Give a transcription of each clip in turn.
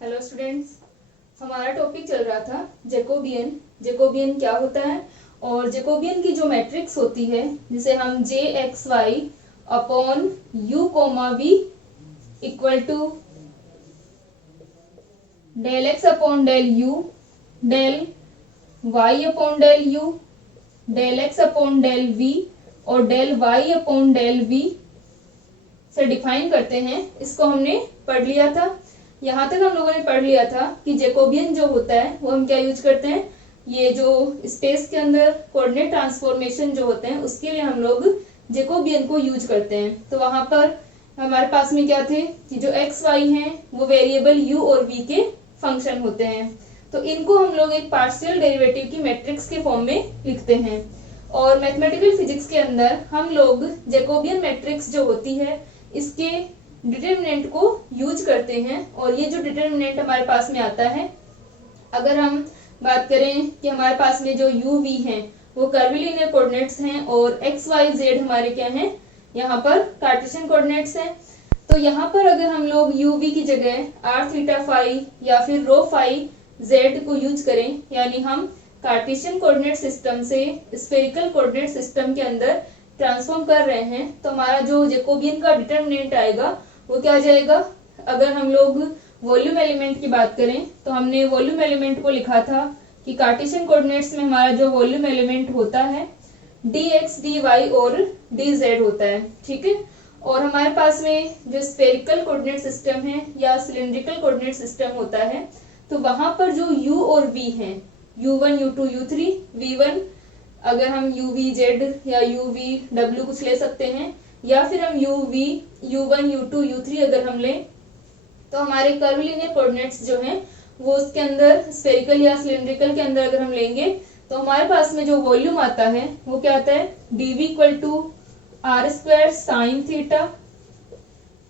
Hello students, हमारा topic चल रहा था जैकोबियन। जैकोबियन क्या होता है और जैकोबियन की जो मैट्रिक्स होती है जिसे हम J x y upon u comma v equal to del x upon del u del y upon del u del x upon del v और del y upon del v से define करते हैं। इसको हमने पढ़ लिया था। यहाँ तक हम लोगों ने पढ़ लिया था कि जैकोबियन जो होता है वो हम क्या यूज करते हैं, ये जो स्पेस के अंदर कोऑर्डिनेट ट्रांसफॉर्मेशन जो होते हैं उसके लिए हम लोग जैकोबियन को यूज करते हैं। तो वहां पर हमारे पास में क्या थे कि जो एक्स वाई हैं वो वेरिएबल यू और वी के फंक्शन होते हैं। तो इनको हम लोग एक पार्शियल डेरिवेटिव की मैट्रिक्स के फॉर्म में लिखते हैं। और मैथमेटिकल फिजिक्स के अंदर हम लोग जैकोबियन मैट्रिक्स जो होती है इसके डिटरमिनेंट को यूज करते हैं। और ये जो डिटरमिनेंट हमारे पास में आता है, अगर हम बात करें कि हमारे पास में जो यू वी हैं वो कर्विलिनियर कोऑर्डिनेट्स हैं और एक्स वाई जेड हमारे क्या हैं, यहाँ पर कार्टेशियन कोऑर्डिनेट्स हैं। तो यहाँ पर अगर हम लोग यू वी की जगह आर थीटा फाई या फिर रो फाई जेड को यूज करें, यानी हम कार्टेशियन कोऑर्डिनेट सिस्टम से स्फेरिकल कोऑर्डिनेट सिस्टम के अंदर ट्रांसफॉर्म कर रहे हैं, तो हमारा जो जैकोबियन का डिटरमिनेंट आएगा वो क्या आ जाएगा। अगर हम लोग वॉल्यूम एलिमेंट की बात करें तो हमने वॉल्यूम एलिमेंट को लिखा था कि कार्टेशियन कोऑर्डिनेट्स में हमारा जो वॉल्यूम एलिमेंट होता है dx dy और dz होता है, ठीक है। और हमारे पास में जो स्फेरिकल कोऑर्डिनेट सिस्टम है या सिलिंड्रिकल कोऑर्डिनेट सिस्टम होता है, तो वहां पर जो u और v हैं, u1 u2 u3 v1, अगर हम uv या uv कुछ ले सकते हैं, या फिर हम u1 u2 u3 अगर हम लें, तो हमारे कर्विलिनियर कोऑर्डिनेट्स जो हैं वो उसके अंदर स्फेरिकल या सिलिंड्रिकल के अंदर अगर हम लेंगे तो हमारे पास में जो वॉल्यूम आता है वो क्या आता है, dv equal to r square sine theta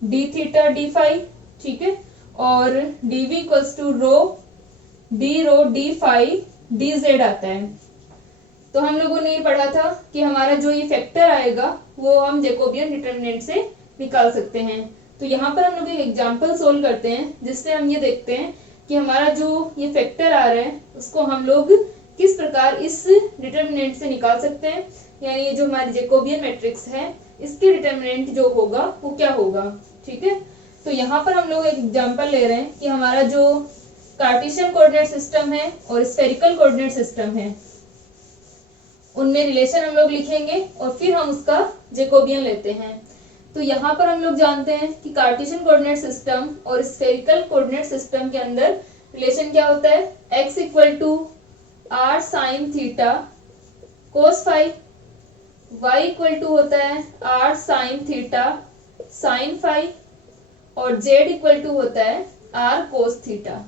d theta d phi, ठीक है। और dv equals to rho d phi d z आता है। तो हम लोगों ने ये पढ़ा था कि हमारा जो ये फैक्टर आएगा वो हम जैकोबियन डिटरमिनेंट से निकाल सकते हैं। तो यहाँ पर हम लोग एक एग्जांपल सोल्व करते हैं जिससे हम ये देखते हैं कि हमारा जो ये फैक्टर आ रहा है उसको हम लोग किस प्रकार इस डिटरमिनेंट से निकाल सकते हैं, यानी ये जो हमारी जैकोबियन मैट्रिक्स है इसके डिटरमिनेंट जो होगा वो क्या होगा, ठीक है। तो यहाँ पर हम लोग एक एग्जाम्पल ले रहे हैं कि हमारा जो कार्टेशियन कोऑर्डिनेट सिस्टम है और स्फेरिकल कोऑर्डिनेट सिस्टम है उनमें रिलेशन हम लोग लिखेंगे और फिर हम उसका जैकोबियन लेते हैं। तो यहाँ पर हम लोग जानते हैं कि कार्टेशियन कोऑर्डिनेट सिस्टम और स्फेरिकल कोऑर्डिनेट सिस्टम के अंदर रिलेशन क्या होता है, x equal to r sine theta cos phi, y equal to होता है r sine theta sine phi और z इक्वल टू होता है आर कोस थीटा।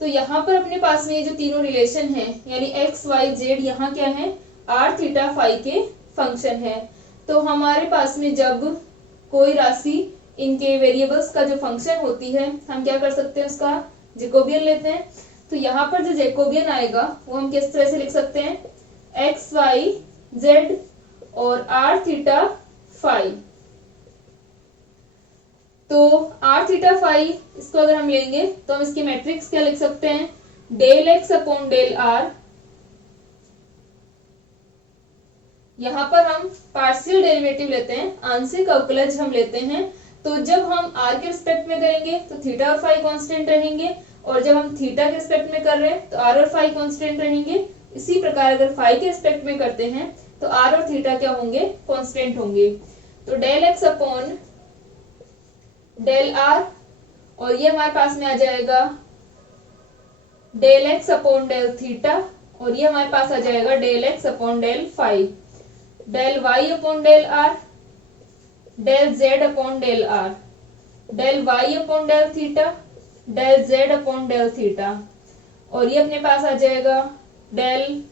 तो यहाँ पर अपने पास में ये जो तीनों रिलेशन है यानी x y z यहाँ क्या है, r थीटा फाई के फंक्शन है। तो हमारे पास में जब कोई राशि इनके वेरिएबल्स का जो फंक्शन होती है हम क्या कर सकते हैं, उसका जैकोबियन लेते हैं। तो यहाँ पर जो जैकोबियन आएगा वो हम किस तरह से लिख सकते हैं, x y z और r थीटा फाई। तो r थीटा फाई इसको अगर हम लेंगे तो हम इसकी मैट्रिक्स क्या लिख सकते हैं, del x upon del r। यहाँ पर हम पार्शियल डेरिवेटिव लेते हैं, आंशिक अवकलज हम लेते हैं। तो जब हम r के रिस्पेक्ट में करेंगे तो थीटा और फाई कांस्टेंट रहेंगे, और जब हम थीटा के रिस्पेक्ट में कर रहे हैं तो r और फाई कांस्टेंट रहेंगे। इसी प्रकार अगर फाई के रिस्पेक्ट में करते हैं तो r और थीटा क्या होंगे, कांस्टेंट होंगे। तो del x upon del r और ये हमारे पास में आ जाएगा del x upon del theta और ये हमारे पास आ जाएगा del x upon del phi, del y upon del r, del z upon del r, del y upon del theta, del z upon del theta और ये अपने पास आ जाएगा del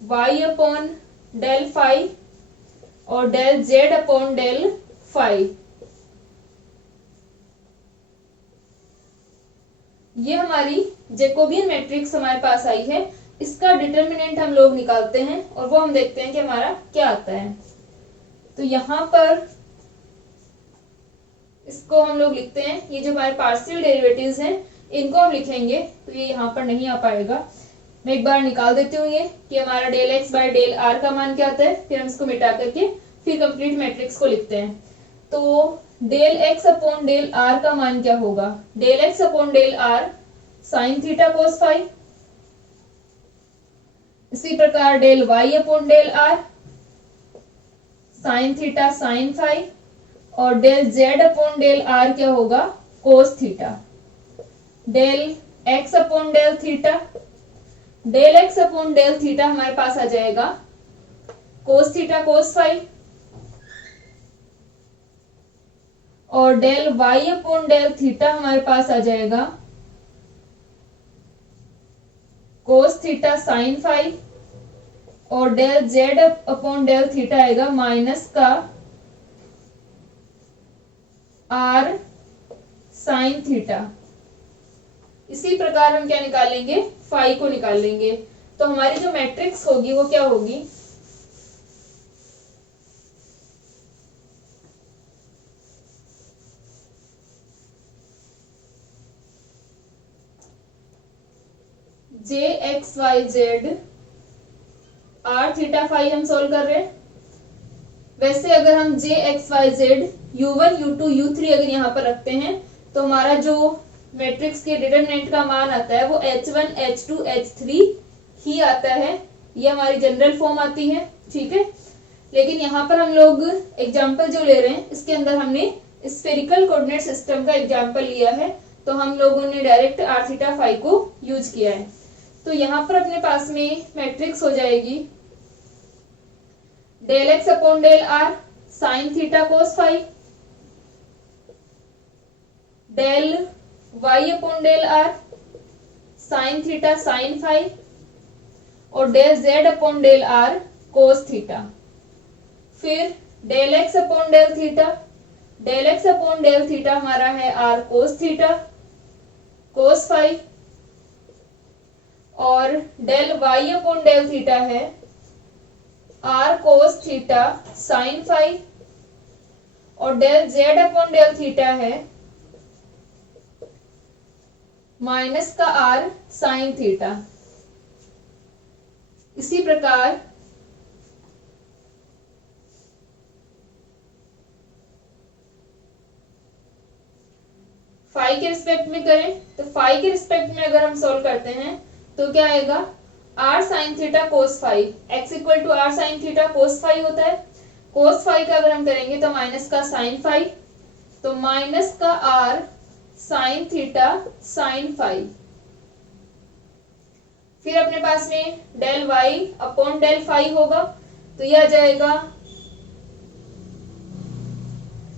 y upon del phi और del z upon del phi. ये हमारी Jacobian matrix हमारे पास आई है। इसका डिटरमिनेंट हम लोग निकालते हैं और वो हम देखते हैं कि हमारा क्या आता है। तो यहाँ पर इसको हम लोग लिखते हैं, ये जो हमारे पार्शियल डेरिवेटिव्स हैं इनको हम लिखेंगे तो ये यहाँ पर नहीं आ पाएगा। मैं एक बार निकाल देती हूँ ये कि हमारा del x by del r का मान क्या आता है, फिर हम इसको मिटा करके फिर कंप्लीट मैट्रिक्स को लिखते हैं। तो del x upon del r का मान क्या होगा, del x upon del r sine theta cos phi. इसी प्रकार del y upon del r sine theta sine phi, और del z upon del r क्या होगा, cos theta. Del x upon del theta, del x upon del theta हमारे पास आ जाएगा cos theta cos phi, और del y upon del theta हमारे पास आ जाएगा कोस थीटा साइन फाई, और del z upon del theta आएगा माइनस का आर साइन थीटा। इसी प्रकार हम क्या निकालेंगे, फाई को निकालेंगे। तो हमारी जो मैट्रिक्स होगी वो क्या होगी, J x y z r theta phi हम सोल्व कर रहे हैं। वैसे अगर हम J x y Z u1 u2 u3 अगर यहाँ पर रखते हैं तो हमारा जो मैट्रिक्स के डिटरमिनेंट का मान आता है वो h1 h2 h3 ही आता है, ये हमारी जनरल फॉर्म आती है, ठीक है। लेकिन यहाँ पर हम लोग एग्जाम्पल जो ले रहे हैं इसके अंदर हमने स्फेरिकल कोऑर्डिनेट सिस्टम का एग्जाम्पल लिया है, तो हम लोगों ने डायरेक्ट आर थीटा फाई को यूज किया है। तो यहाँ पर अपने पास में मैट्रिक्स हो जाएगी del x upon del r sine theta cos phi, del y upon del r sine theta sine phi, और del z upon del r cos theta. फिर del x upon del theta, del x upon del theta हमारा है r cos theta cos phi, और del y upon del theta है r cos theta sine phi, और del z upon del theta है minus का r sine theta. इसी प्रकार phi के रिस्पेक्ट में करें तो फाई के रिस्पेक्ट में अगर हम सोल्व करते हैं तो क्या आएगा, r sine theta cos phi x equal to r sine theta cos phi होता है। कोस फाई का अगर हम करेंगे तो माइनस का साइन फाई, तो माइनस का r sine theta sine phi. फिर अपने पास में del y upon del phi होगा, तो यह आ जाएगा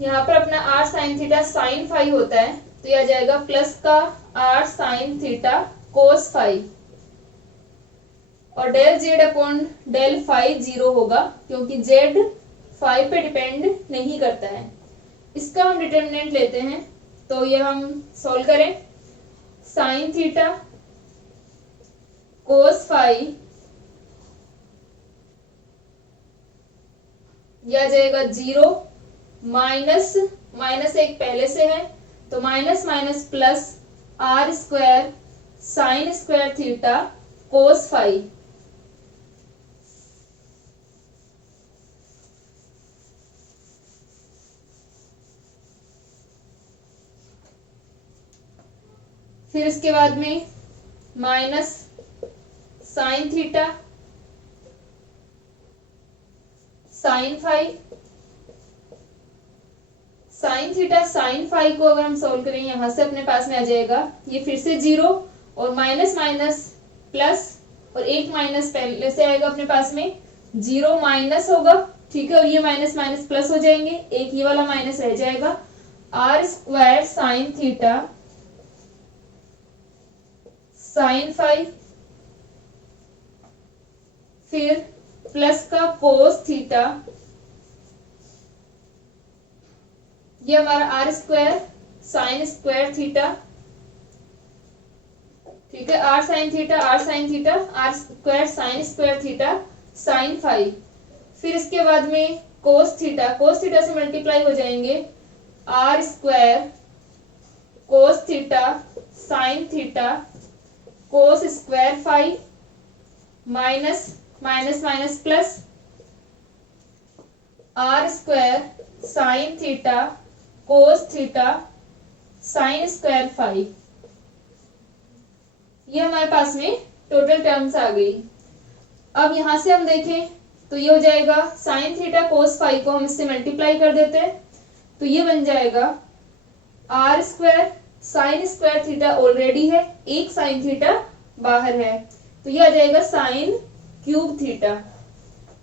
यहाँ पर अपना r sine theta sine phi होता है, तो यह आ जाएगा प्लस का r sine theta cos phi, और del z upon del phi 0 होगा क्योंकि जेड फाई पे डिपेंड नहीं करता है। इसका हम डिटरमिनेंट लेते हैं, तो ये हम सॉल्व करें, साइन थीटा कोस फाई यह आ जाएगा 0, माइनस माइनस एक पहले से है तो minus minus plus r square sine square theta cos phi. फिर इसके बाद में minus sine theta sine phi, sine theta sine phi को अगर हम सोल्व करें यहां से अपने पास में आ जाएगा ये फिर से 0 और माइनस माइनस प्लस, और एक माइनस पहले से आएगा अपने पास में 0 माइनस होगा, ठीक है, और ये माइनस माइनस प्लस हो जाएंगे, एक ये वाला माइनस रह जाएगा, r square sine theta sine phi, फिर प्लस का कोस थीटा, ये हमारा r square sine square theta, ठीक है, r sine theta r square sine square theta sine phi. फिर इसके बाद में कोस थीटा से मल्टीप्लाई हो जाएंगे r square cos theta sine theta cos square phi minus minus minus plus r square sine theta cos theta sine square phi. ये हमारे पास में टोटल टर्म्स आ गई। अब यहां से हम देखें तो ये हो जाएगा साइन थीटा कोस फाई को हम इससे मल्टीप्लाई कर देते हैं तो ये बन जाएगा r square sine square theta already है, एक साइन थीटा बाहर है तो ये आ जाएगा साइन क्यूब थीटा।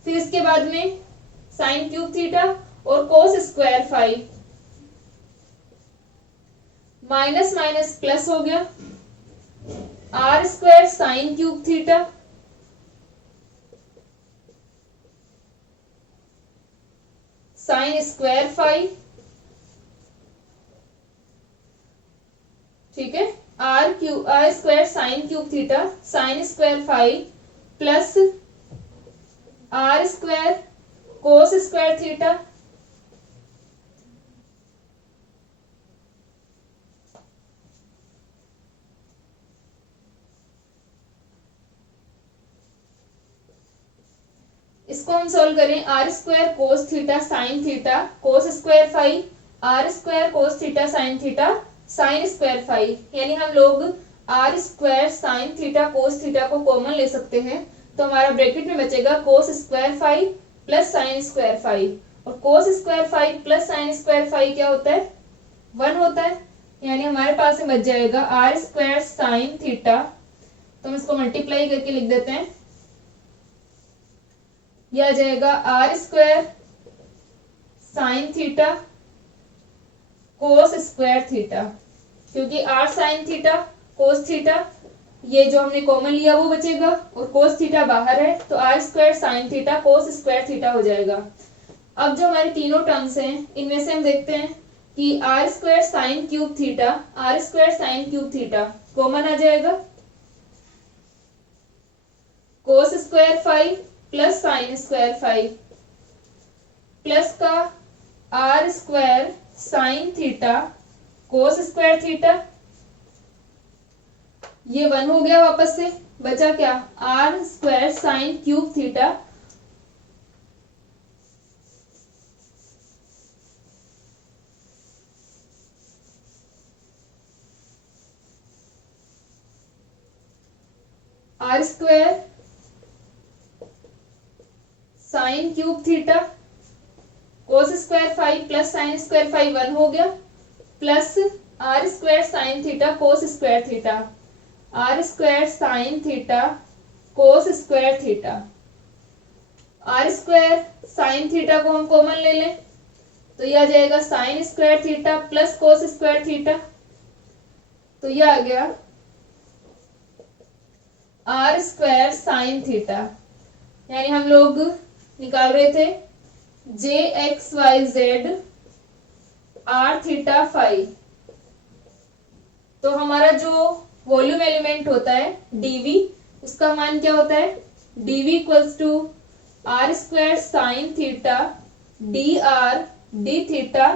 फिर इसके बाद में साइन क्यूब थीटा और cos square phi minus minus plus हो गया r square sine cube theta sine square phi, ठीक है, r square sine cube theta sine square phi plus r square cos square theta इसको हम solve करें r square cos theta sine theta cos square phi r square cos theta sine theta sine square phi, यानी हम लोग r square sine theta cos theta को common ले सकते हैं तो हमारा ब्रैकेट में बचेगा cos square phi plus sine square phi और cos square phi plus sine square phi क्या होता है 1 होता है, यानी हमारे पास में बच जाएगा आर स्क्वायर साइन थीटा तो हम इसको मल्टीप्लाई करके लिख देते हैं यह आ जाएगा r square sine theta cos square theta, क्योंकि r sine theta cos theta ये जो हमने कॉमन लिया वो बचेगा और कोस थीटा बाहर है तो r square sine theta cos square theta हो जाएगा। अब जो हमारे तीनों टर्म्स हैं इनमें से हम देखते हैं कि r square sine cube theta r square sine cube theta common आ जाएगा cos square phi plus sine square phi plus का r square sine theta cos square theta ये 1 हो गया, वापस से बचा क्या r square sine cube theta r square sine cube theta cos square phi plus sine square phi 1 हो गया plus r square sine theta cos square theta r square sine theta cos square theta. R square sine theta को हम common ले लें तो यह आ जाएगा sine square theta plus cos square theta तो यह आ गया आर स्क्वायर साइन थीटा, यानी हम लोग निकाल रहे थे J x y z r theta phi तो हमारा जो वॉल्यूम एलिमेंट होता है dv उसका मान क्या होता है dv equals to r square sine theta d r d theta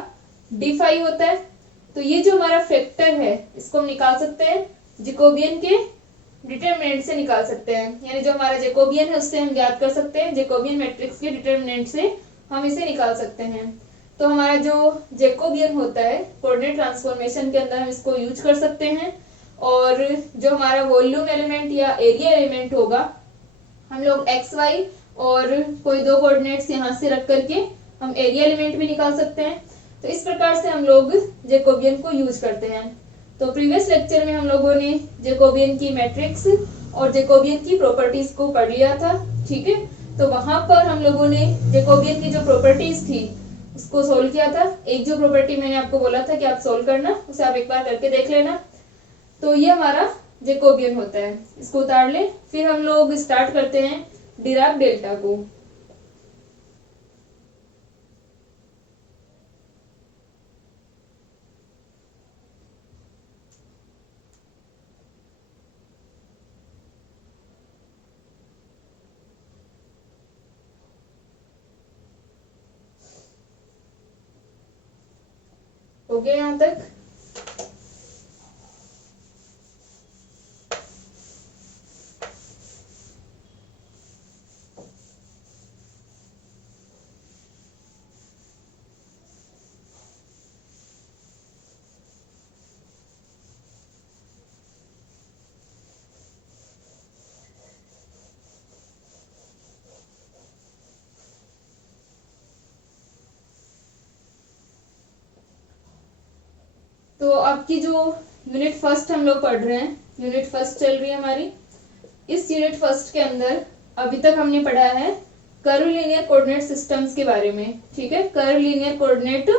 d phi होता है। तो ये जो हमारा फैक्टर है इसको हम निकाल सकते हैं जैकोबियन के डिटरमिनेंट से निकाल सकते हैं, यानी जो हमारा जैकोबियन है उससे हम ज्ञात कर सकते हैं जैकोबियन मैट्रिक्स के डिटरमिनेंट से हम इसे निकाल सकते हैं। तो हमारा जो जैकोबियन होता है कोऑर्डिनेट ट्रांसफॉर्मेशन के अंदर हम इसको यूज कर सकते हैं और जो हमारा वॉल्यूम एलिमेंट या एरिया एलिमेंट होगा हम लोग एक्स वाई और कोई दो कोऑर्डिनेट्स यहाँ से रख करके हम एरिया एलिमेंट भी निकाल सकते हैं। तो इस प्रकार से हम लोग जैकोबियन को यूज करते हैं। तो प्रीवियस लेक्चर में हम लोगों ने जैकोबियन की मैट्रिक्स और जैकोबियन की प्रॉपर्टीज को पढ़ लिया था, ठीक है। तो वहां पर हम लोगों ने जैकोबियन की जो प्रॉपर्टीज थी उसको सोल्व किया था। एक जो प्रॉपर्टी मैंने आपको बोला था कि आप सोल्व करना उसे आप एक बार करके देख लेना। तो ये हमारा जैकोबियन होता है, इसको उतार ले। फिर हम लोग स्टार्ट करते हैं डिराक डेल्टा को। हो गया यहाँ तक? तो आपकी जो यूनिट फर्स्ट हम लोग पढ़ रहे हैं, यूनिट फर्स्ट चल रही है हमारी। इस यूनिट फर्स्ट के अंदर अभी तक हमने पढ़ा है कर्व लीनियर कोऑर्डिनेट सिस्टम्स के बारे में। ठीक है, कर्व लीनियर कोऑर्डिनेट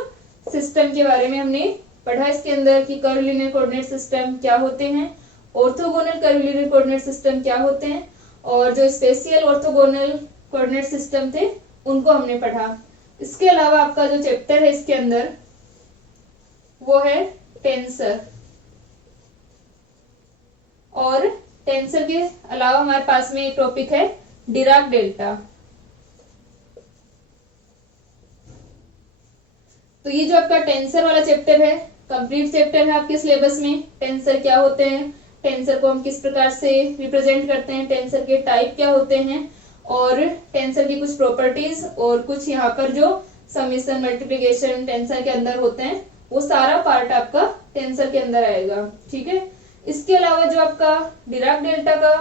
सिस्टम के बारे में हमने पढ़ा इसके अंदर कि कर्व लीनियर कोऑर्डिनेट सिस्टम क्या होते हैं, orthogonal curve linear coordinate system क्या होते हैं, और जो स्पेशियल ऑर्थोगोनल कोऑर्डिनेट सिस्टम थे उनको हमने पढ़ा। इसके अलावा आपका जो चैप्टर है इसके अंदर वो है टेंसर, और टेंसर के अलावा हमारे पास में एक टॉपिक है डिराक डेल्टा। तो ये जो आपका टेंसर वाला चैप्टर है, कंप्लीट चैप्टर है आपके सिलेबस में। टेंसर क्या होते हैं, टेंसर को हम किस प्रकार से रिप्रेजेंट करते हैं, टेंसर के टाइप क्या होते हैं, और टेंसर की कुछ प्रॉपर्टीज और कुछ यहाँ पर जो समेशन मल्टीप्लिकेशन टेंसर के अंदर होते हैं, वो सारा पार्ट आपका टेंसर के अंदर आएगा। ठीक है, इसके अलावा जो आपका डिराक डेल्टा का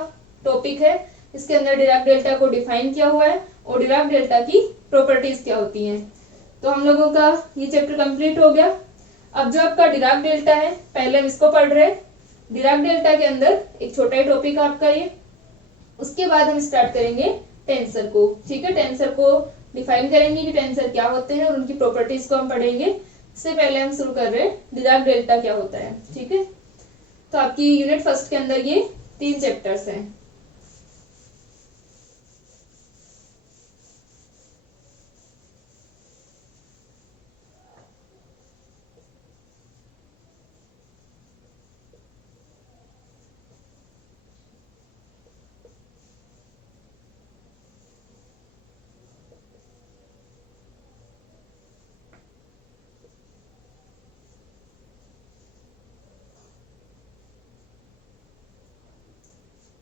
टॉपिक है, इसके अंदर डिराक डेल्टा को डिफाइन किया हुआ है और डिराक डेल्टा की प्रॉपर्टीज क्या होती हैं। तो हम लोगों का ये चैप्टर कंप्लीट हो गया। अब जो आपका डिराक डेल्टा है, पहले हम इसको पढ़ रहे हैं। डिराक डेल्टा के अंदर एक छोटा ही टॉपिक है आपका ये, उसके बाद हम स्टार्ट करेंगे टेंसर को। ठीक है, टेंसर को डिफाइन करेंगे कि टेंसर क्या होते हैं और उनकी प्रॉपर्टीज को हम पढ़ेंगे। इससे पहले हम शुरू कर रहे हैं डिराक डेल्टा क्या होता है। ठीक है, तो आपकी यूनिट फर्स्ट के अंदर ये 3 चैप्टर्स हैं।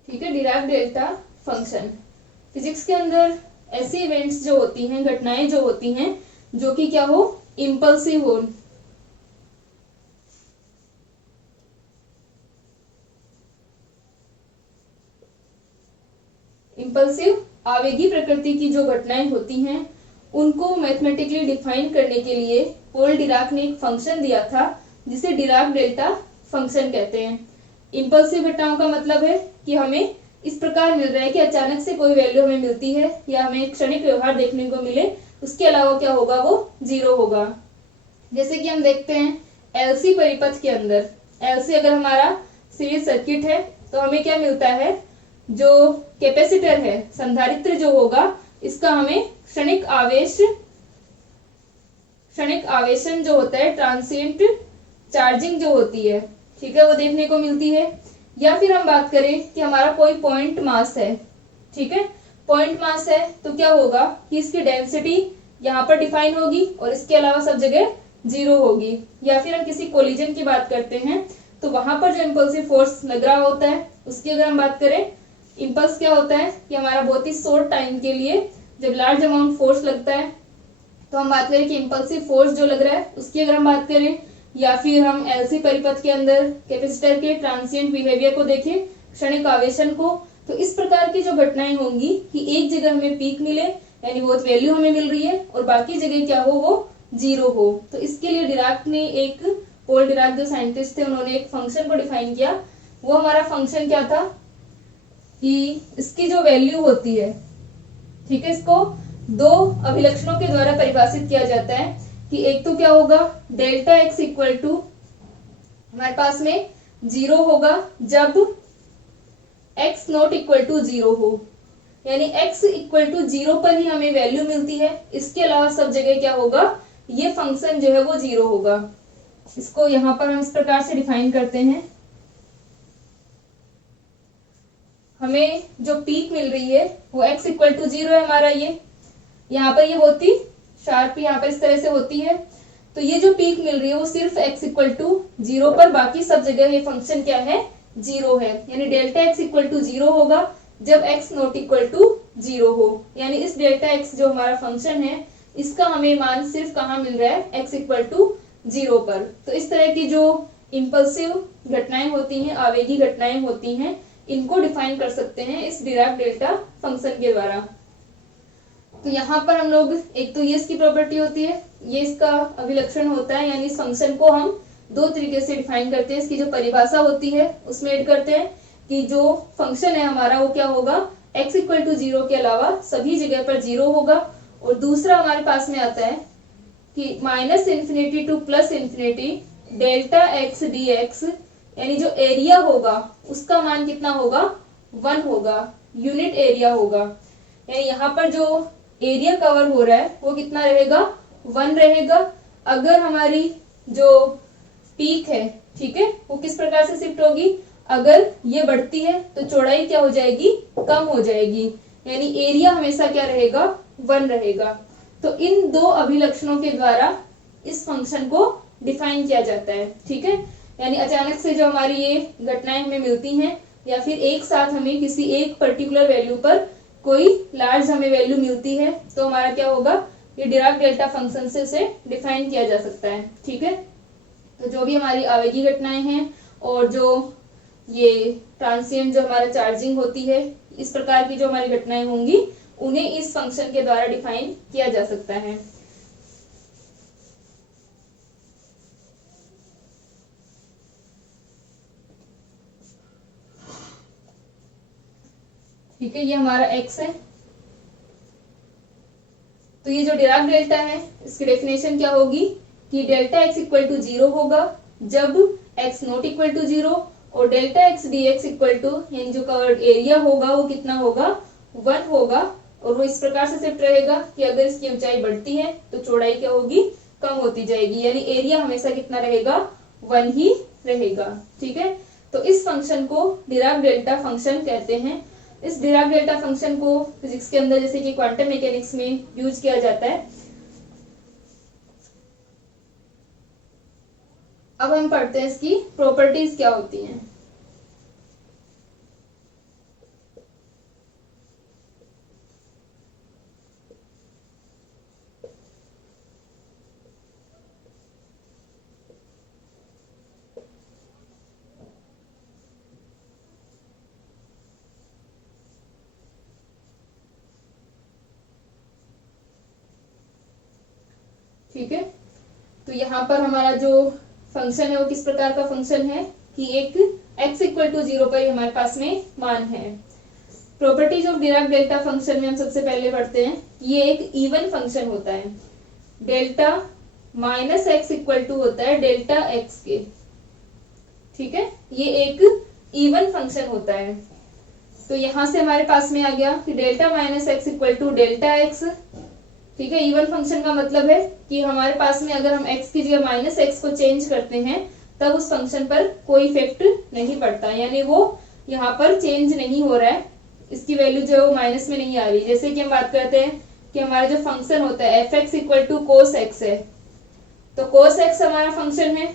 ठीक है, डिराक डेल्टा फंक्शन। फिजिक्स के अंदर ऐसी इवेंट्स जो होती हैं, घटनाएं जो होती हैं, जो कि क्या हो, इम्पल्सिव हो। इम्पल्सिव आवेगी प्रकृति की जो घटनाएं होती हैं, उनको मैथमेटिकली डिफाइन करने के लिए पॉल डिराक ने एक फंक्शन दिया था जिसे डिराक डेल्टा फंक्शन कहते हैं। इम्पल्सिव घटनाओं का मतलब है कि हमें इस प्रकार मिल रहा है कि अचानक से कोई वैल्यू हमें मिलती है या हमें क्षणिक व्यवहार देखने को मिले, उसके अलावा क्या होगा, वो 0 होगा। जैसे कि हम देखते हैं एलसी परिपथ के अंदर, एलसी अगर हमारा सीरीज सर्किट है तो हमें क्या मिलता है, जो कैपेसिटर है, संधारित्र जो होगा, इसका हमें क्षणिक आवेशन जो होता है, ट्रांसिएंट चार्जिंग जो होती है, ठीक है, वो देखने को मिलती है। या फिर हम बात करें कि हमारा कोई पॉइंट मास है। ठीक है, पॉइंट मास है तो क्या होगा कि इसकी डेंसिटी यहाँ पर डिफाइन होगी और इसके अलावा सब जगह 0 होगी। या फिर हम किसी कोलिजन की बात करते हैं तो वहां पर जो इम्पल्सिव फोर्स लग रहा होता है, उसकी अगर हम बात करें, इम्पल्स क्या होता है कि हमारा बहुत ही शॉर्ट टाइम के लिए जब लार्ज अमाउंट फोर्स लगता है, तो हम बात करें कि इम्पल्सिव फोर्स जो लग रहा है उसकी अगर हम बात करें, या फिर हम एलसी परिपथ के अंदर कैपेसिटर के ट्रांसिएंट बिहेवियर को देखें, क्षणिक आवेशन को, तो इस प्रकार की जो घटनाएं होंगी कि एक जगह हमें पीक मिले, यानी बहुत वैल्यू हमें मिल रही है, और बाकी जगह क्या हो, वो 0 हो। तो इसके लिए डिराक ने एक, पॉल डिराक जो साइंटिस्ट थे, उन्होंने एक फंक्शन को डिफाइन किया। वो हमारा फंक्शन क्या था कि इसकी जो वैल्यू होती है, ठीक है, इसको 2 अभिलक्षणों के द्वारा परिभाषित किया जाता है कि एक तो क्या होगा, डेल्टा एक्स इक्वल टू हमारे पास में 0 होगा जब x नॉट इक्वल टू 0 हो, यानी x इक्वल टू 0 पर ही हमें वैल्यू मिलती है, इसके अलावा सब जगह क्या होगा, ये फंक्शन जो है वो 0 होगा। इसको यहां पर हम इस प्रकार से डिफाइन करते हैं, हमें जो पीक मिल रही है वो x इक्वल टू 0 है हमारा, ये यहाँ पर ये होती शार्प यहाँ पर इस तरह से होती है, तो ये जो पीक मिल रही है वो सिर्फ x इक्वल टू 0 पर, बाकी सब जगह ये फंक्शन क्या है, 0 है। यानी डेल्टा x इक्वल टू 0 होगा जब x नॉट इक्वल टू 0 हो। यानी इस डेल्टा x जो हमारा फंक्शन है इसका हमें मान सिर्फ कहाँ मिल रहा है, x इक्वल टू 0 पर। तो इस तरह की जो इम्पल्सिव घटनाएं होती हैं, आवेगी घटनाएं होती हैं, इनको डिफाइन कर सकते हैं इस डिराक डेल्टा फंक्शन के द्वारा। तो यहाँ पर हम लोग, एक तो ये इसकी प्रॉपर्टी होती है, ये इसका अभिलक्षण होता है, यानी इस फंक्शन को हम दो तरीके से डिफाइन करते हैं। इसकी जो परिभाषा होती है उसमें ऐड करते हैं कि जो फंक्शन है हमारा वो क्या होगा, x इक्वल टू 0 के अलावा सभी जगह पर 0 होगा। और दूसरा हमारे पास में आता है कि minus infinity to plus infinity delta x d x, यानी जो एरिया होगा उसका मान कितना होगा, 1 होगा, यूनिट एरिया होगा। यानी यहाँ पर जो एरिया कवर हो रहा है वो कितना रहेगा, 1 रहेगा। अगर हमारी जो पीक है, ठीक है, वो किस प्रकार से शिफ्ट होगी, अगर ये बढ़ती है तो चौड़ाई क्या हो जाएगी, कम हो जाएगी। यानी एरिया हमेशा क्या रहेगा, 1 रहेगा। तो इन दो अभिलक्षणों के द्वारा इस फंक्शन को डिफाइन किया जाता है, ठीक है। यानी अचानक से जो हमारी ये घटनाएं हमें मिलती हैं, या फिर एक साथ हमें किसी एक पर्टिकुलर वैल्यू पर कोई लार्ज हमें वैल्यू मिलती है, तो हमारा क्या होगा, ये डिराक डेल्टा फंक्शन से उसे डिफाइन किया जा सकता है, ठीक है। तो जो भी हमारी आवेगी घटनाएं हैं और जो ये ट्रांसिएंट जो हमारा चार्जिंग होती है, इस प्रकार की जो हमारी घटनाएं होंगी, उन्हें इस फंक्शन के द्वारा डिफाइन किया जा सकता है। ठीक है, ये हमारा x है। तो ये जो डिराक डेल्टा है इसकी डेफिनेशन क्या होगी कि डेल्टा x इक्वल टू 0 होगा जब x नॉट इक्वल टू 0, और delta x dx equal to, यानी जो कवर्ड एरिया होगा वो कितना होगा, 1 होगा। और वो इस प्रकार से शिफ्ट रहेगा कि अगर इसकी ऊंचाई बढ़ती है तो चौड़ाई क्या होगी, कम होती जाएगी। यानी एरिया हमेशा कितना रहेगा, 1 ही रहेगा, ठीक है। तो इस फंक्शन को डिराक डेल्टा फंक्शन कहते हैं। इस डिराक डेल्टा फंक्शन को फिजिक्स के अंदर जैसे कि क्वांटम मैकेनिक्स में यूज किया जाता है। अब हम पढ़ते हैं इसकी प्रॉपर्टीज क्या होती हैं। ठीक है, तो यहाँ पर हमारा जो फंक्शन है वो किस प्रकार का फंक्शन है कि एक x इक्वल टू 0 पर हमारे पास में मान है। Properties of Dirac delta function में हम सबसे पहले पढ़ते हैं, ये एक इवन फंक्शन होता है। Delta minus x equal to होता है डेल्टा एक्स के, ठीक है, ये एक इवन फंक्शन होता है। तो यहां से हमारे पास में आ गया कि delta minus x equal to delta x, ठीक है। इवन फंक्शन का मतलब है कि हमारे पास में अगर हम x की जगह माइनस एक्स को चेंज करते हैं तब उस फंक्शन पर कोई इफेक्ट नहीं पड़ता, यानी वो यहाँ पर चेंज नहीं हो रहा है, इसकी वैल्यू जो है वो माइनस में नहीं आ रही। जैसे कि हम बात करते हैं कि हमारा जो फंक्शन होता है f x equal to cos x है, तो कोस एक्स हमारा फंक्शन है,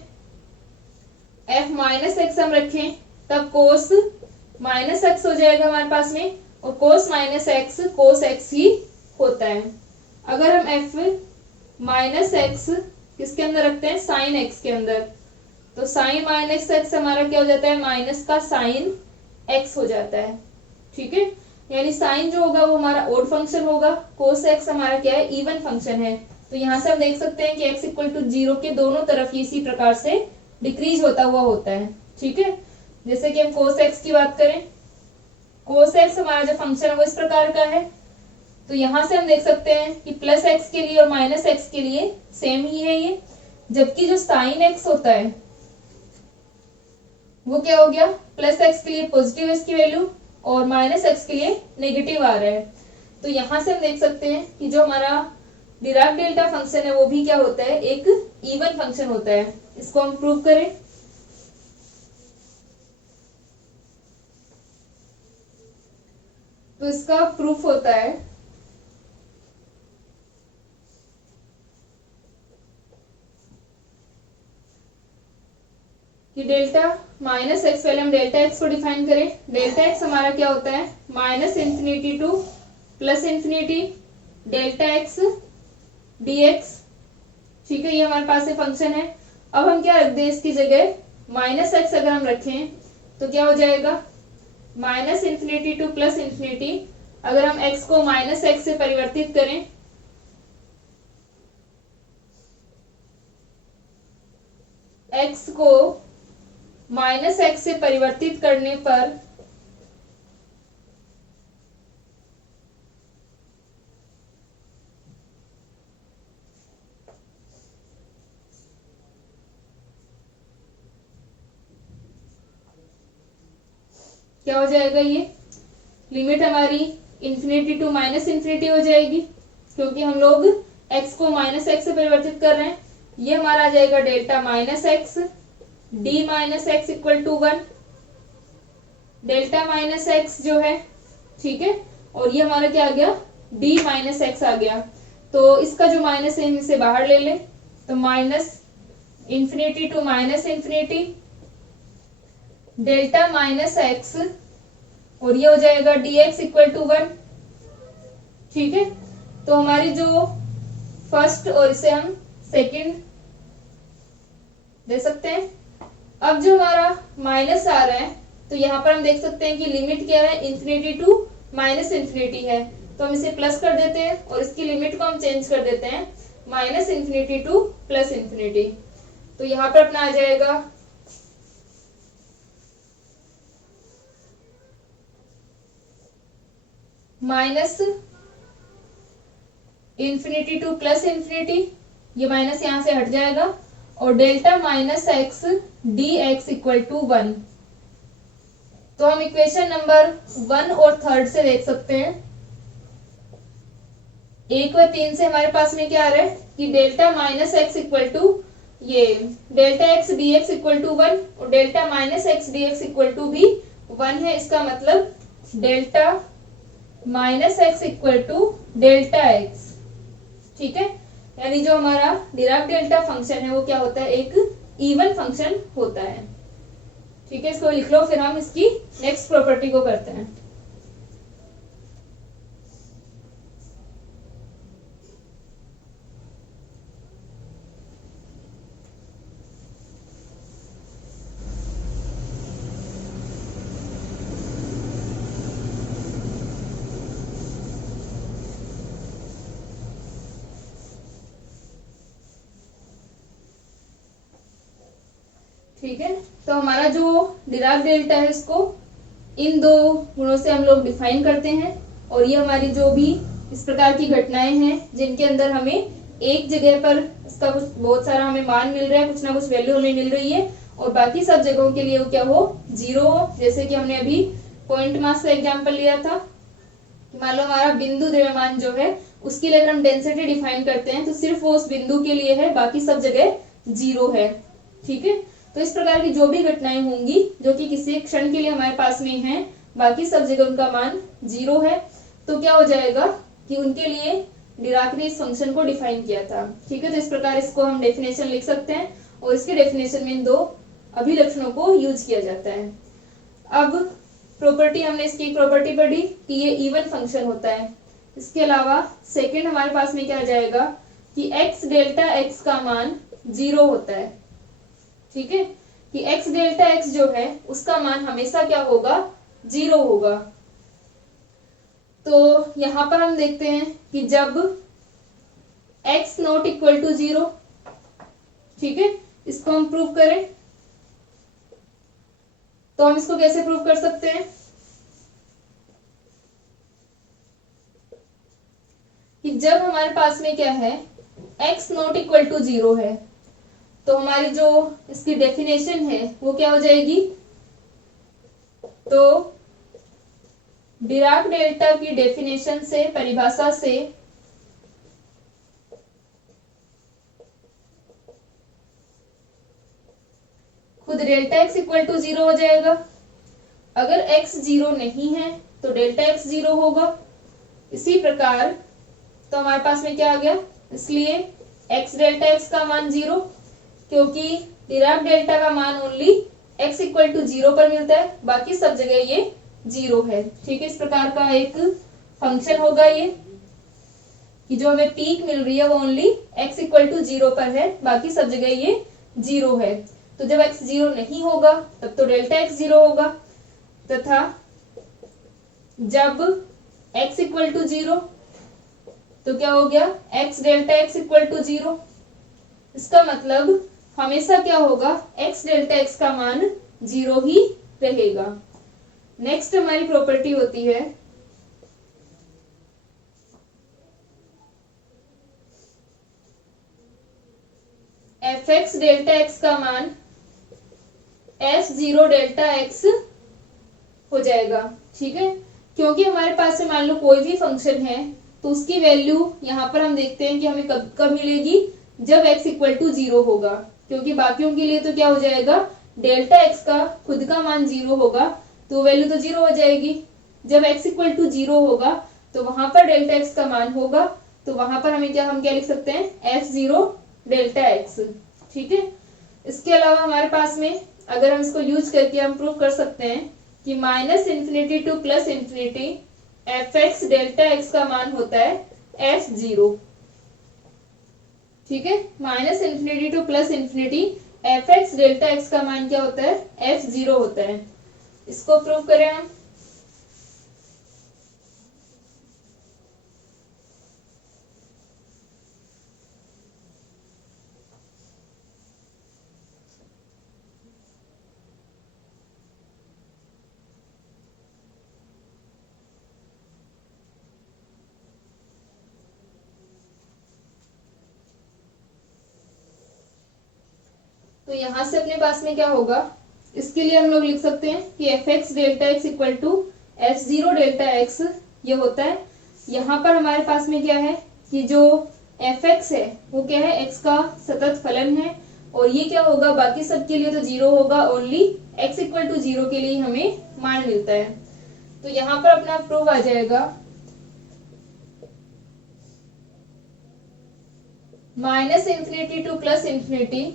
एफ माइनस एक्स हम रखें तब कोस माइनस एक्स हो जाएगा हमारे पास में, और cos minus x cos x ही होता है। अगर हम एफ माइनस एक्स किसके अंदर रखते हैं, साइन एक्स के अंदर, तो साइन माइनस एक्स हमारा क्या हो जाता है, माइनस का साइन एक्स हो जाता है, ठीक है। यानी साइन जो होगा वो हमारा ओड फंक्शन होगा, कोस एक्स हमारा क्या है, इवन फंक्शन है। तो यहाँ से हम देख सकते हैं कि x इक्वल टू 0 के दोनों तरफ इसी प्रकार से डिक्रीज होता हुआ होता है, ठीक है। जैसे कि हम कोस एक्स की बात करें, कोस एक्स हमारा जो फंक्शन है वो इस प्रकार का है। तो यहां से हम देख सकते हैं कि प्लस एक्स के लिए और माइनस एक्स के लिए सेम ही है ये, जबकि जो साइन एक्स होता है वो क्या हो गया, प्लस एक्स के लिए पॉजिटिव इसकी वैल्यू और माइनस एक्स के लिए नेगेटिव आ रहा है। तो यहां से हम देख सकते हैं कि जो हमारा डिराक डेल्टा फंक्शन है वो भी क्या होता है, एक इवन फंक्शन होता है। इसको हम प्रूव करें, तो इसका प्रूफ होता है कि डेल्टा माइनस एक्स, पहले हम डेल्टा एक्स को डिफाइन करें। डेल्टा एक्स हमारा क्या होता है, minus infinity to plus infinity delta x dx। ठीक है, ये हमारे पास ये फंक्शन है। अब हम क्या रख दें इसकी जगह, माइनस एक्स अगर हम रखें तो क्या हो जाएगा, minus infinity to plus infinity. अगर हम x को माइनस एक्स से परिवर्तित करें, x को माइनस एक्स से परिवर्तित करने पर क्या हो जाएगा, ये लिमिट हमारी इंफिनिटी टू माइनस इंफिनिटी हो जाएगी, क्योंकि हम लोग x को माइनस एक्स से परिवर्तित कर रहे हैं। ये हमारा आ जाएगा delta minus x d minus x equal to 1, delta minus x जो है, ठीक है, और ये हमारा क्या आ गया, डी माइनस एक्स आ गया। तो इसका जो माइनस है इसे बाहर ले लें, तो minus infinity to minus infinity delta minus x, और ये हो जाएगा dx इक्वल टू 1। ठीक है, तो हमारी जो फर्स्ट और इसे हम सेकंड दे सकते हैं। अब जो हमारा माइनस आ रहा है, तो यहाँ पर हम देख सकते हैं कि लिमिट क्या है, इंफिनिटी टू माइनस इंफिनिटी है, तो हम इसे प्लस कर देते हैं और इसकी लिमिट को हम चेंज कर देते हैं minus infinity to plus infinity. तो यहाँ पर अपना आ जाएगा minus infinity to plus infinity, ये माइनस यहां से हट जाएगा, और delta minus x d x equal to 1। तो हम इक्वेशन नंबर 1 और 3 से देख सकते हैं। 1 व 3 से हमारे पास में क्या आ रहा है कि delta minus x equal to ये delta x d x equal to 1 और delta minus x d x equal to भी 1 है। इसका मतलब delta minus x equal to delta x. ठीक है, यानी जो हमारा डिराक डेल्टा फंक्शन है वो क्या होता है, एक इवन फंक्शन होता है। ठीक है, इसको लिख लो, फिर हम इसकी नेक्स्ट प्रॉपर्टी को करते हैं। ठीक है, तो हमारा जो डिराक डेल्टा है इसको इन दो गुणों से हम लोग डिफाइन करते हैं, और ये हमारी जो भी इस प्रकार की घटनाएं हैं जिनके अंदर हमें एक जगह पर इसका कुछ बहुत सारा हमें मान मिल रहा है, कुछ ना कुछ वैल्यू हमें मिल रही है, और बाकी सब जगहों के लिए वो क्या हो, जीरो हो। जैसे कि हमने अभी पॉइंट मास का एग्जाम्पल लिया था, मान लो हमारा बिंदु द्रव्यमान जो है उसके लिए अगर हम डेंसिटी डिफाइन करते हैं तो सिर्फ वो उस बिंदु के लिए है, बाकी सब जगह जीरो है। ठीक है, तो इस प्रकार की जो भी घटनाएं होंगी जो कि किसी क्षण के लिए हमारे पास में हैं, बाकी सब जगह उनका मान जीरो है, तो क्या हो जाएगा कि उनके लिए डिराक ने इस फंक्शन को डिफाइन किया था। ठीक है, तो इस प्रकार इसको हम डेफिनेशन लिख सकते हैं, और इसके डेफिनेशन में इन दो अभिलक्षणों को यूज किया जाता है। अब प्रॉपर्टी, हमने इसकी प्रॉपर्टी पढ़ी कि ये इवन फंक्शन होता है। इसके अलावा सेकेंड हमारे पास में क्या आ जाएगा कि x डेल्टा x का मान जीरो होता है। ठीक है, कि x डेल्टा x जो है उसका मान हमेशा क्या होगा, जीरो होगा। तो यहां पर हम देखते हैं कि जब x not equal to zero, ठीक है, इसको हम प्रूव करें तो हम इसको कैसे प्रूव कर सकते हैं कि जब हमारे पास में क्या है, x not equal to zero है, तो हमारी जो इसकी डेफिनेशन है वो क्या हो जाएगी, तो डिराक डेल्टा की डेफिनेशन से, परिभाषा से खुद delta x equal to zero हो जाएगा। अगर x जीरो नहीं है तो डेल्टा एक्स जीरो होगा। इसी प्रकार तो हमारे पास में क्या आ गया, इसलिए x डेल्टा एक्स का मान जीरो, क्योंकि डिराइव डेल्टा का मान ओनली x इक्वल टू 0 पर मिलता है, बाकी सब जगह ये 0 है। ठीक है, इस प्रकार का एक फंक्शन होगा ये कि जो हमें पीक मिल रही है वो ओनली x इक्वल टू 0 पर है, बाकी सब जगह ये 0 है। तो जब x 0 नहीं होगा तब तो डेल्टा x 0 होगा, तथा जब x इक्वल टू 0 तो क्या हो गया, x delta x equal to 0। इसका मतलब हमेशा क्या होगा, x डेल्टा x का मान 0 ही रहेगा। नेक्स्ट हमारी प्रॉपर्टी होती है fx डेल्टा x का मान f0 डेल्टा x हो जाएगा। ठीक है, क्योंकि हमारे पास से मान लो कोई भी फंक्शन है तो उसकी वैल्यू यहाँ पर हम देखते हैं कि हमें कब मिलेगी, जब x इक्वल टू 0 होगा, क्योंकि बाकियों के लिए तो क्या हो जाएगा, डेल्टा x का खुद का मान 0 होगा तो वैल्यू तो 0 हो जाएगी। जब x इक्वल टू 0 होगा तो वहां पर डेल्टा x का मान होगा, तो वहां पर हम क्या लिख सकते हैं, f0 डेल्टा x। ठीक है, इसके अलावा हमारे पास में अगर हम इसको यूज करके हम प्रूव कर सकते हैं कि -∞ टू +∞ fx डेल्टा x का मान होता है f0। ठीक है, -∞ टू +∞ fx डेल्टा x का मान क्या होता है, f0 होता है। इसको प्रूव करें हम। तो यहां से अपने पास में क्या होगा, इसके लिए हम लोग लिख सकते हैं कि fx delta x equal to f0 delta x ये होता है। यहाँ पर हमारे पास में क्या है कि जो fx है वो क्या है, x का सतत फलन है, और ये क्या होगा, बाकी सब के लिए तो 0 होगा, ओनली x इक्वल टू 0 के लिए हमें मान मिलता है। तो यहाँ पर अपना प्रूव आ जाएगा -∞ टू +∞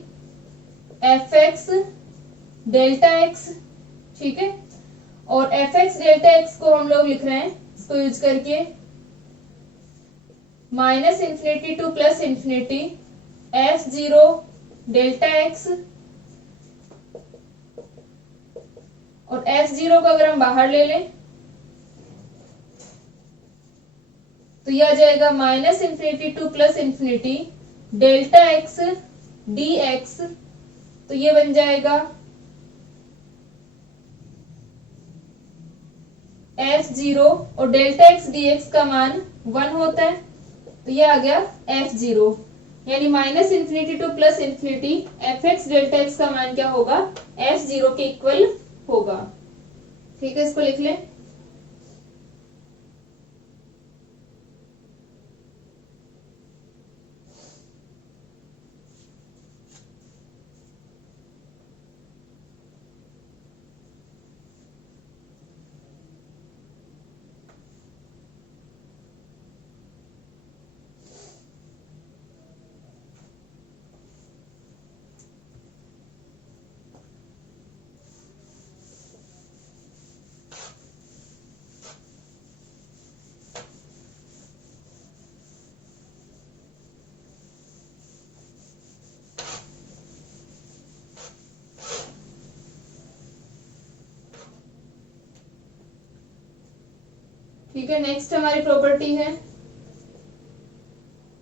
fx डेल्टा x। ठीक है, और fx डेल्टा x को हम लोग लिख रहे हैं इसको यूज करके -∞ टू +∞ f0 डेल्टा x, और f0 को अगर हम बाहर ले लें तो यह आ जाएगा -∞ टू +∞ डेल्टा x dx। तो ये बन जाएगा f0, और डेल्टा x dx का मान 1 होता है, तो ये आ गया f0, यानी -∞ टू +∞ fx डेल्टा x का मान क्या होगा, f0 के इक्वल होगा। ठीक है, इसको लिख लें। ठीक है, नेक्स्ट हमारी प्रॉपर्टी है,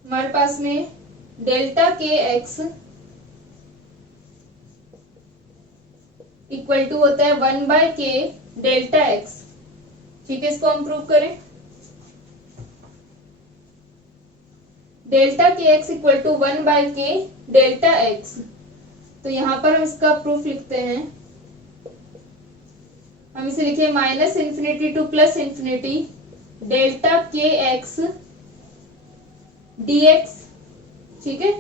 हमारे पास में डेल्टा के एक्स इक्वल टू होता है 1/k डेल्टा एक्स। ठीक है, इसको हम प्रूव करें। डेल्टा के x equal to 1/k delta x, तो यहां पर हम इसका प्रूफ लिखते हैं, हम इसे लिखे -∞ टू +∞ डेल्टा के एक्स dx। ठीक है,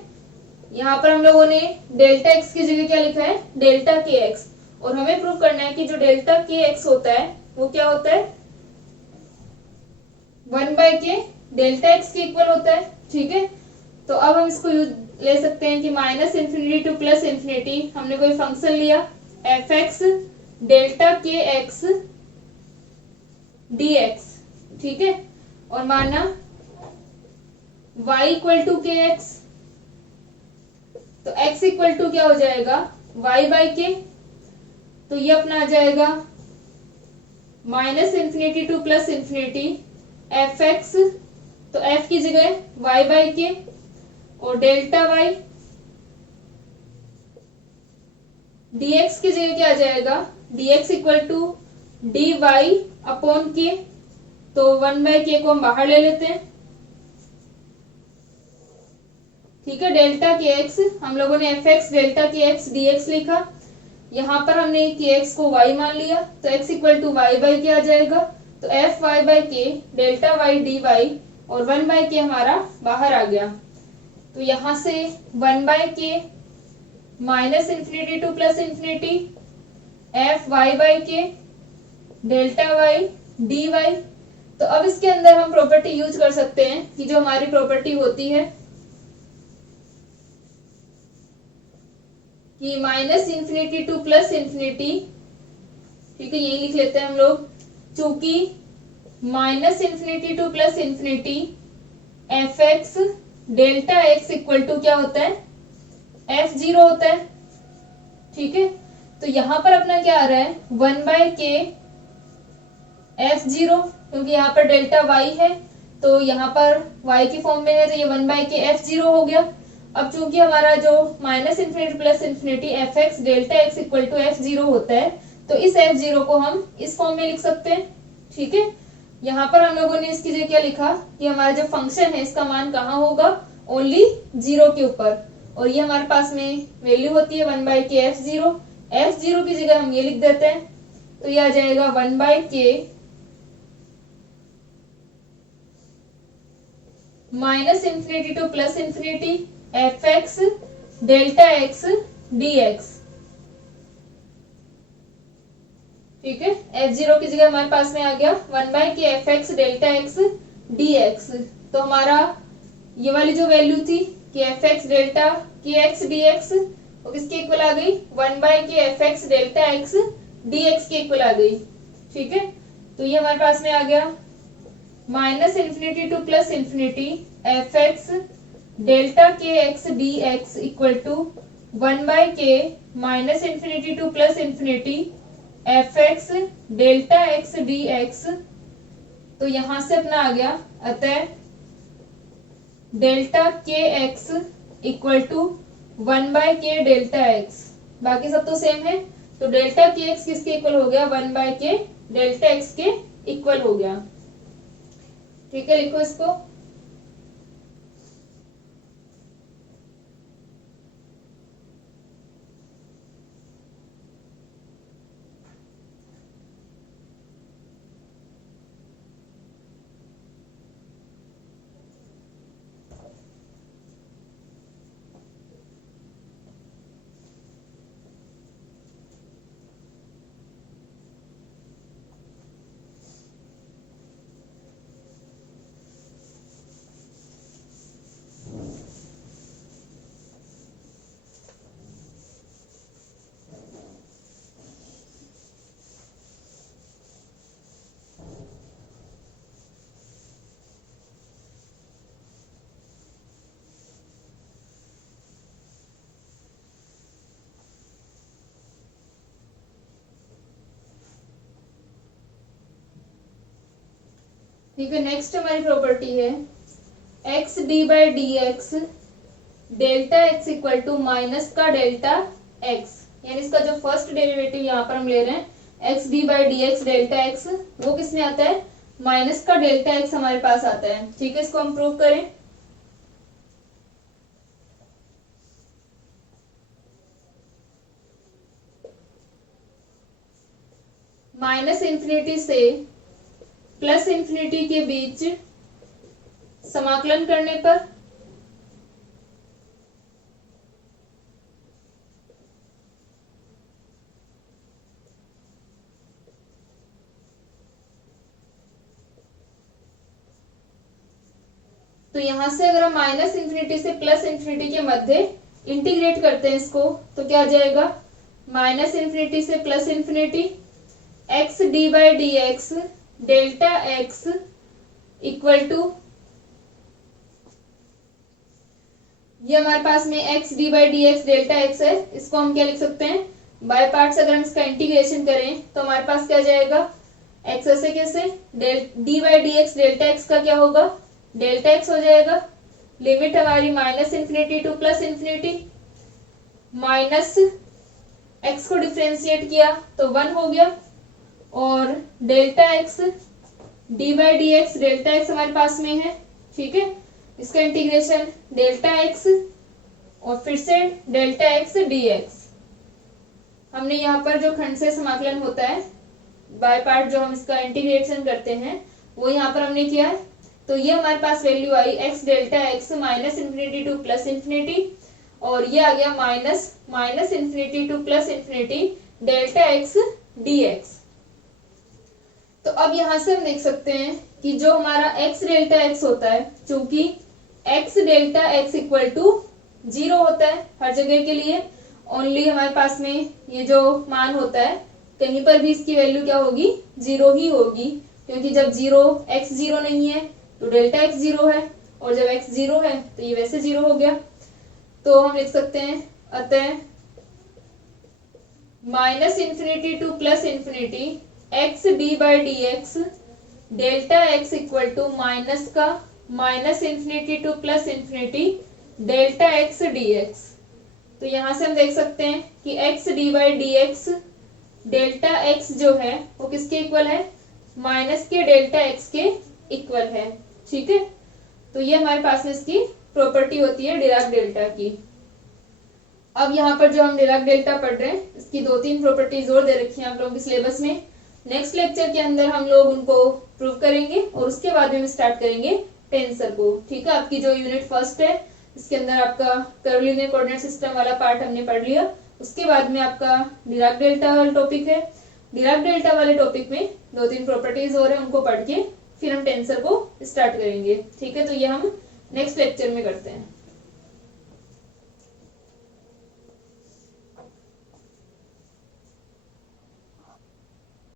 यहाँ पर हम लोगों ने डेल्टा x की जगह क्या लिखा है, डेल्टा के एक्स, और हमें प्रूव करना है कि जो डेल्टा के एक्स होता है वो क्या होता है, 1/k डेल्टा x के इक्वल होता है। ठीक है, तो अब हम इसको यूज ले सकते हैं कि minus infinity to plus infinity, हमने कोई फंक्शन लिया एफ एक्स डेल्टा के एक्स डी एक्स, ठीक है, और माना y इक्वल टू के एक्स, तो x इक्वल टू क्या हो जाएगा y बाई के, तो ये अपना आ जाएगा minus infinity to plus infinity f x, तो f की जगह y बाई के और डेल्टा y, dx की जगह क्या आ जाएगा dx equal to dy upon k, तो 1/k को हम बाहर ले लेते हैं, ठीक है। डेल्टा के एक्स हम लोगों ने एफ एक्स डेल्टा के एक्स डी एक्स लिखा, यहाँ पर हमने के एक्स को y मान लिया, तो x equal to y by k आ जाएगा, तो f y by k delta y d y और 1/k हमारा बाहर आ गया। तो यहाँ से 1/k minus infinity to plus infinity f y by k delta y d y. तो अब इसके अंदर हम प्रॉपर्टी यूज कर सकते हैं कि जो हमारी प्रॉपर्टी होती है कि minus infinity to plus infinity, ठीक है, यही लिख लेते हैं हम लोग, चूंकि minus infinity to plus infinity f x delta x equal to क्या होता है f0 होता है, ठीक है। तो यहां पर अपना क्या आ रहा है 1/k f0, क्योंकि यहाँ पर डेल्टा y है तो यहाँ पर y की फॉर्म में है, तो ये 1/k f0 हो गया। अब चूंकि हमारा जो minus infinity plus infinity f x delta x equal to f0 होता है, तो इस f0 को हम इस फॉर्म में लिख सकते हैं, ठीक है। यहाँ पर हम लोगों ने इसकी जगह क्या लिखा कि हमारा जो फंक्शन है इसका मान कहाँ होगा, ओनली 0 के ऊपर, और ये हमारे पास में वैल्यू होती है 1/k f0, f0 की जगह हम ये लिख देते हैं, तो ये आ जाएगा 1/k minus infinity to plus infinity f x delta x d x, ठीक है। f0 की जगह हमारे पास में आ गया 1/k F x delta x d x. तो हमारा ये वाली जो वैल्यू थी कि एफ एक्स डेल्टा के एक्स डी एक्स, वो किसके इक्वल आ गई 1/k F x delta x d x के इक्वल आ गई, ठीक है। तो ये हमारे पास में आ गया minus infinity to plus infinity f x delta के x d x equal to 1/k minus infinity to plus infinity f x delta x d x. तो यहां से अपना आ गया, अतः डेल्टा के x equal to 1/k delta x, बाकी सब तो सेम है, तो डेल्टा के एक्स किसके इक्वल हो गया 1/k डेल्टा एक्स के इक्वल हो गया, ठीक है। लिखो इसको, ठीक है। नेक्स्ट हमारी प्रॉपर्टी है x d by d x delta x equal to minus का डेल्टा एक्स, यानी इसका जो फर्स्ट डेरिवेटिव यहाँ पर हम ले रहे हैं x d by d x delta x, वो किसमें आता है माइनस का डेल्टा एक्स हमारे पास आता है, ठीक है। इसको हम प्रूव करें, माइनस इन्फिनिटी से प्लस इन्फिनिटी के बीच समाकलन करने पर तो यहाँ से अगर हम माइनस इन्फिनिटी से प्लस इन्फिनिटी के मध्य इंटीग्रेट करते हैं इसको, तो क्या आ जाएगा, माइनस इन्फिनिटी से plus infinity x d by d x delta x equal to, ये हमारे पास में x d by d x delta x है, इसको हम क्या लिख सकते हैं, बाय पार्ट्स अगर हम इसका इंटीग्रेशन करें तो हमारे पास क्या जाएगा, एक्स ऐसे कैसे, D by d x delta x का क्या होगा, डेल्टा एक्स हो जाएगा। लिमिट हमारी minus infinity to plus infinity, minus x को डिफ्रेंशिएट किया तो 1 हो गया, और delta x d by d x delta x हमारे पास में है, ठीक है, इसका इंटीग्रेशन डेल्टा एक्स और फिर से डेल्टा एक्स डी एक्स। हमने यहाँ पर जो खंड से समाकलन होता है बाय पार्ट, जो हम इसका इंटीग्रेशन करते हैं वो यहाँ पर हमने किया है, तो ये हमारे पास value I x delta x minus infinity to plus infinity, और ये आ गया minus infinity to plus infinity delta x d x. तो अब यहाँ से हम देख सकते हैं कि जो हमारा एक्स डेल्टा एक्स होता है, चूंकि x delta x equal to 0 होता है हर जगह के लिए, ओनली हमारे पास में ये जो मान होता है कहीं पर भी इसकी वैल्यू क्या होगी, 0 ही होगी, क्योंकि जब एक्स 0 नहीं है तो डेल्टा एक्स 0 है, और जब एक्स 0 है तो ये वैसे 0 हो गया। तो हम लिख सकते हैं अतः minus infinity to plus infinity x d by d x delta x equal to minus का minus infinity to plus infinity delta x d x. तो यहां से हम देख सकते हैं कि x d by d x delta x जो है वो किसके इक्वल है, माइनस के डेल्टा एक्स के इक्वल है, ठीक है। तो ये हमारे पास में इसकी प्रॉपर्टी होती है डिराक डेल्टा की। अब यहाँ पर जो हम डिराक डेल्टा पढ़ रहे हैं इसकी 2-3 प्रॉपर्टीज और दे रखी हैं आप लोगों के सिलेबस में। नेक्स्ट लेक्चर के अंदर हम लोग उनको प्रूव करेंगे और उसके बाद में स्टार्ट करेंगे टेंसर को, ठीक है। आपकी जो यूनिट फर्स्ट है इसके अंदर आपका कर्वलिनियर कोऑर्डिनेट सिस्टम वाला पार्ट हमने पढ़ लिया, उसके बाद में आपका डिराक डेल्टा वाला टॉपिक है। डिराक डेल्टा वाले टॉपिक में 2-3 प्रॉपर्टीज और है, उनको पढ़ के फिर हम टेंसर को स्टार्ट करेंगे, ठीक है। तो ये हम नेक्स्ट लेक्चर में करते हैं।